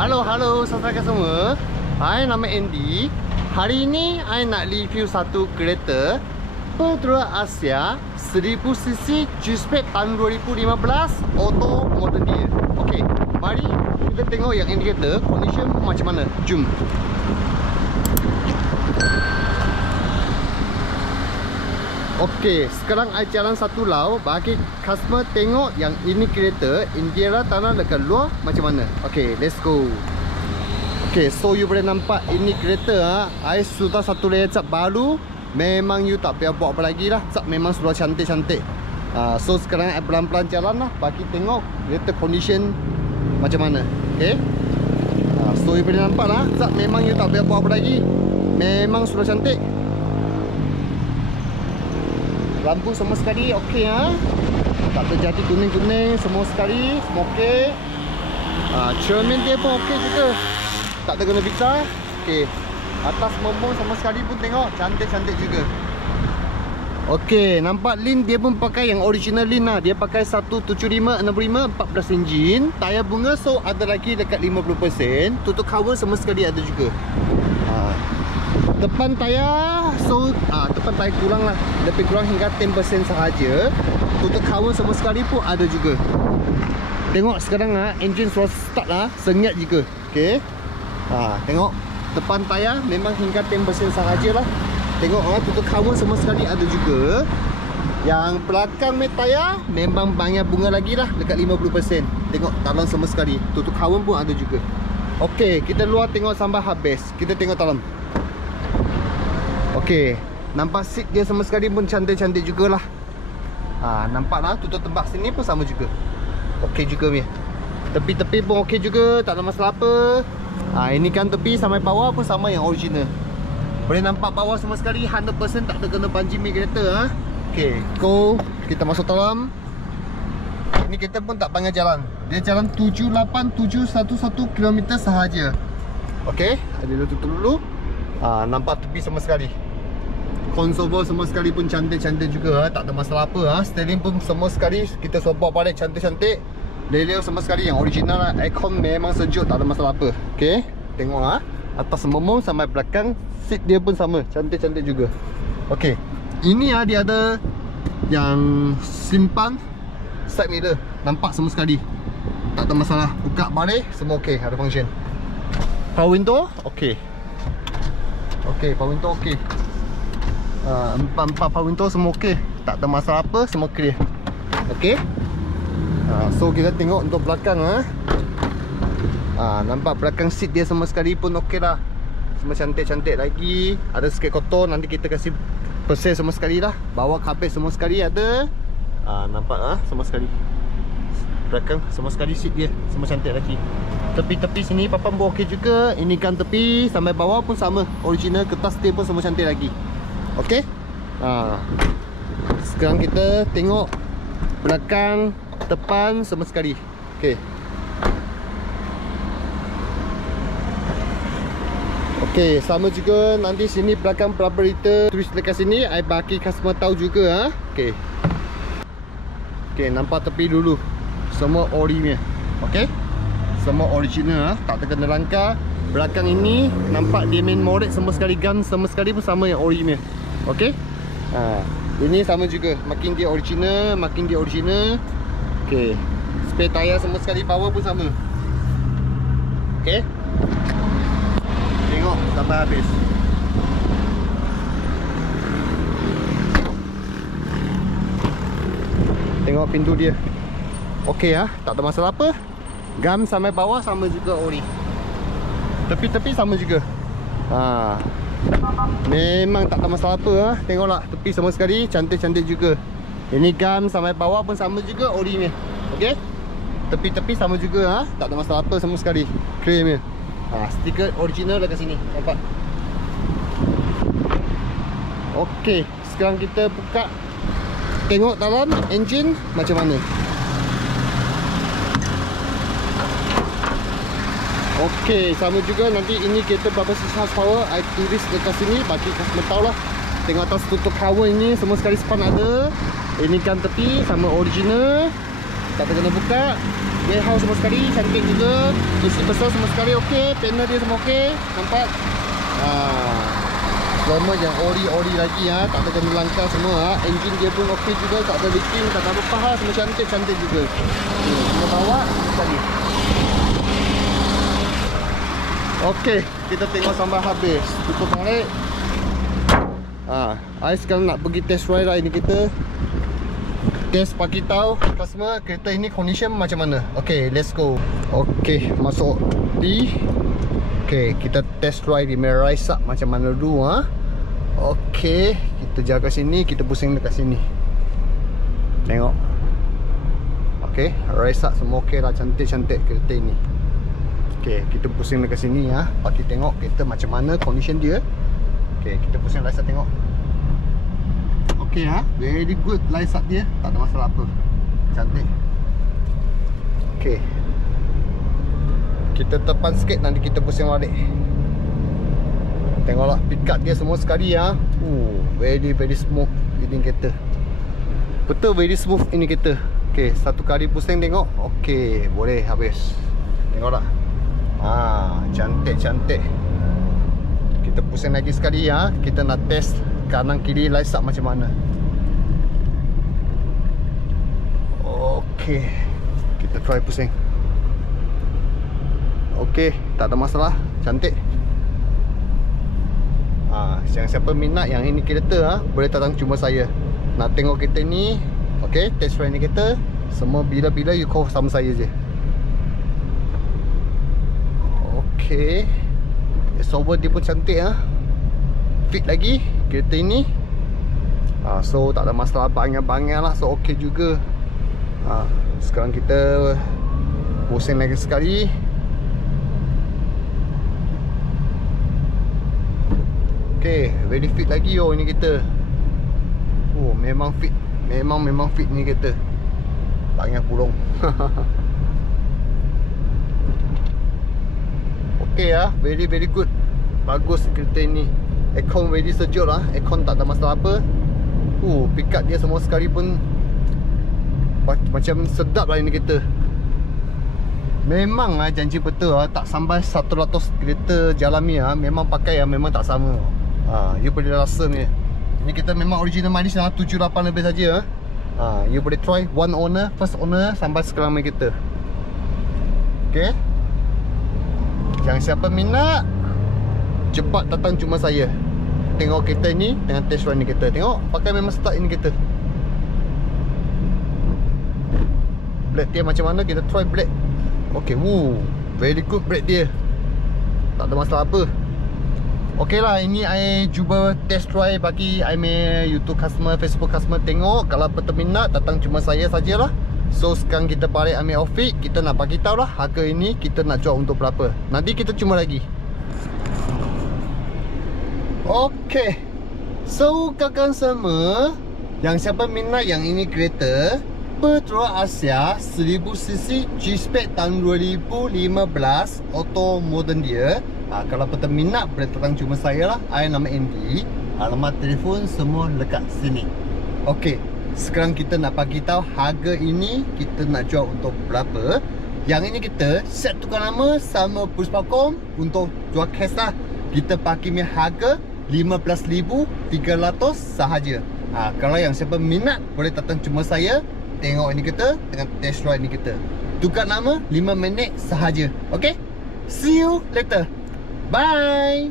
Halo saudara semua. Hai, nama Andy. Hari ini I nak review satu kereta Petra Asia 1000cc G-Spec tahun 2015 auto model dia. Okey, mari kita tengok yang indicator condition macam mana. Jom. Okey, sekarang I jalan satu lau bagi customer tengok yang ini kereta interior tanah dekat luar macam mana. Okey, let's go. Okey, so you boleh nampak ini kereta I sudah satu layer cat baru. Memang you tak payah buat apa lagi lah. Cat memang sudah cantik-cantik. So sekarang I pelan-pelan jalan lah bagi tengok kereta condition macam mana. Okey. So you boleh nampak lah, cat memang you tak payah buat apa lagi. Memang sudah cantik. Lampu semua sekali okey ha. Tak terjadi kuning-kuning, semua sekali, semua okey. Cermin dia pun okey juga. Tak ada kena bicar. Okey. Atas mombong semua sekali pun tengok cantik-cantik juga. Okey, nampak lin dia pun pakai yang original lin lah. Dia pakai 175/65 14 enjin. Tayar bunga so ada lagi dekat 50%. Tutup cover semua sekali ada juga. Depan tayar so depan tayar kurang lah, lebih kurang hingga 10% sahaja. Tutup cover semua sekali pun ada juga. Tengok sekarang engine sudah start lah, senyap juga. Okey. Tengok depan tayar memang hingga 10% sahaja lah. Tengok tutup cover semua sekali ada juga. Yang belakang tayar memang banyak bunga lagi lah, dekat 50%. Tengok dalam semua sekali, tutup cover pun ada juga. Okey, kita luar tengok sampai habis. Kita tengok dalam. Okey, nampak seat dia sama sekali pun cantik-cantik jugalah. Nampaklah tutup tembak sini pun sama juga. Okey juga ni. Tepi-tepi pun okey juga, tak ada masalah apa. Ini kan tepi sampai bawah pun sama yang original. Boleh nampak bawah semua sekali 100% tak ada kena banjir ni kereta. Okey, go. Kita masuk dalam. Ini kereta pun tak panjang jalan. Dia jalan 78711 km sahaja. Okey, ada tutup dulu. Nampak tepi semua sekali. Konsol semua sekali pun cantik-cantik juga. Tak ada masalah apa. Steering pun semua sekali kita sobok balik cantik-cantik. Leleo semua sekali yang original lah. Aircon memang sejuk, tak ada masalah apa. Okey, tengok atas momong sampai belakang seat dia pun sama, cantik-cantik juga. Okey, ini dia ada yang simpan side mirror. Nampak semua sekali, tak ada masalah. Buka balik semua okey, ada function. Power window okey. Okey, power window okey. Empat power window semua okey. Tak ada masalah apa, semua clear. Okey. So kita tengok untuk belakang nampak belakang seat dia semua sekali pun okey lah. Semua cantik-cantik lagi. Ada sikit kotor, nanti kita kasih bersih semua sekali lah. Bawah kapet semua sekali ada. Nampak semua sekali. Belakang semua sekali seat dia semua cantik lagi. Tepi-tepi sini papan pun okey juga. Ini kan tepi sampai bawah pun sama, original. Kertas dia pun semua cantik lagi. Okey. Sekarang kita tengok belakang, depan semua sekali. Okey. Okey, sama juga nanti sini belakang carburetor twist dekat sini I bagi customer tahu juga Okey. Okey, nampak tepi dulu. Semua ori punya. Okey. Semua original tak terkena langkah. Belakang ini nampak dia main moret semua sekali, gun semua sekali pun sama yang ori punya. Okey. Ini sama juga, makin dia original, makin dia original. Okey. Spare tayar semua sekali, power pun sama. Okey. Tengok sampai habis. Tengok pintu dia. Okey tak ada masalah apa. Gam sampai bawah sama juga ori. Tepi-tepi sama juga. Memang tak ada masalah apa. Tengoklah tepi semua sekali cantik-cantik juga. Ini gam sampai bawah pun sama juga ori ni. Okey. Tepi-tepi sama juga tak ada masalah apa semua sekali. Clear ni. Stiker original dekat sini. Nampak? Okey, sekarang kita buka tengok dalam engine macam mana. Okey, sama juga nanti ini kereta berapa sisa power I tulis dekat sini bagi customer tahu lah. Tengok atas tutup cover ini semua sekali span ada. Ini kan tepi sama original. Tak ada kena buka. Warehouse semua sekali, cantik juga. Isi besar semua sekali okey. Panel dia semua okey. Nampak? Semua yang ori-ori lagi tak ada kena langkah semua. Engine dia pun okey juga, tak ada leaking, tak ada apa-apa. Semua cantik-cantik juga. Semua bawa sekali. Okey, kita tengok sampai habis. Tutup balik. I sekarang nak pergi test ride lah ini kita. Test bagi tahu customer kereta ini condition macam mana. Okey, let's go. Okey, masuk di. Okey, kita test ride di Meraisak macam mana dulu Okey, kita jaga sini, kita pusing dekat sini. Tengok. Okey, Raisak semua okey lah, cantik-cantik kereta ini. Okey, kita pusing dekat sini bagi tengok kereta macam mana condition dia. Okey, kita pusing Raisak tengok. Okey very good Raisak dia, tak ada masalah apa. Cantik. Okey. Kita tepan sikit nanti kita pusing balik. Tengoklah pick-up dia semua sekali very smooth ini kereta. Betul very smooth ini kereta. Okey, satu kali pusing tengok. Okey, boleh habis. Tengoklah. Cantik-cantik. Kita pusing lagi sekali kita nak test kanan kiri Raisak macam mana. Okey, kita try pusing. Okey, tak ada masalah, cantik. Siapa minat yang ini kereta boleh datang cuma saya. Nak tengok kereta ni, okey, test ride ni kereta, semua bila-bila you call sama saya je. Okey. Sober dia pun cantik fit lagi kereta ini. So tak ada masalah bangang-bangang lah. So okey juga. Sekarang kita pusing lagi sekali. Okey, very fit lagi ini kereta. Memang fit. Memang fit ni kereta. Bangang pulung. Okey very good. Bagus kereta ini. Aircon very sejuk lah. Aircon tak ada masalah apa. Pick up dia semua sekali pun macam sedap lah ini kereta. Memang janji betul tak sampai 100 kereta jalan ni memang pakai memang tak sama. You boleh rasa ni. Ini kita memang original mileage 78 lebih saja. You boleh try one owner, first owner sampai sekarang ni kita. Okey. Yang siapa minat, cepat datang cuma saya. Tengok kereta ni dengan test ride ni kita. Tengok pakai memang start ini kita. Blade dia macam mana, kita try blade. Okey, very good blade dia. Tak ada masalah apa. Okey lah, ini I cuba test try bagi I punya YouTube customer, Facebook customer tengok. Kalau peminat datang cuma saya sajalah. So sekarang kita balik ambil outfit. Kita nak bagi tahu lah harga ini kita nak jual untuk berapa. Nanti kita cuma lagi. Okey. So kawan semua, yang siapa minat yang ini kereta Petronas Asia 1000cc G-Spec tahun 2015 auto modern dia. Kalau minat boleh datang cuma saya lah. I nama Andy. Alamat telefon semua dekat sini. Okey, sekarang kita nak bagi tahu harga ini kita nak jual untuk berapa. Yang ini kita set tukar nama sama Puspakom untuk jual cash lah. Kita bagi harga 15,300 sahaja. Kalau yang siapa minat boleh datang cuma saya. Tengok ini kita dengan test ride ni kita. Tukar nama 5 minit sahaja. Okay, see you later. Bye.